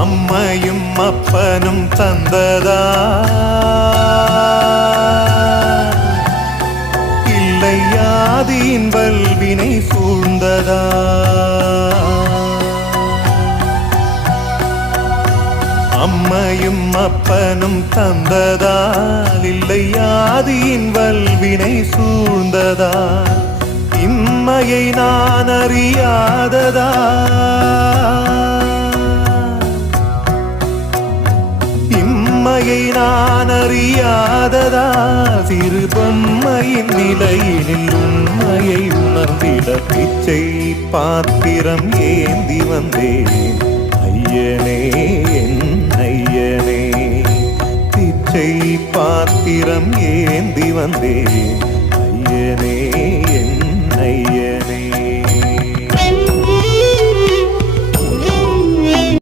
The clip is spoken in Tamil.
அம்மையும் அப்பனும் தந்ததா இல்லை ஆதியின் வல்வினை சூழ்ந்ததா அம்மையும் அப்பனும் தந்ததால் இல்லை ஆதியின் வல்வினை சூழ்ந்ததா இம்மையை நான் அறியாததா இம்மையை நான் அறியாததா சிறு பொம்மையின் நிலையினில் உண்மையை உணர்ந்திட பிச்சை பாத்திரம் ஏந்தி வந்தேன் ஐயனே என் ஐயனே பிச்சை பாத்திரம் ஏந்தி வந்தேன் ஐயனே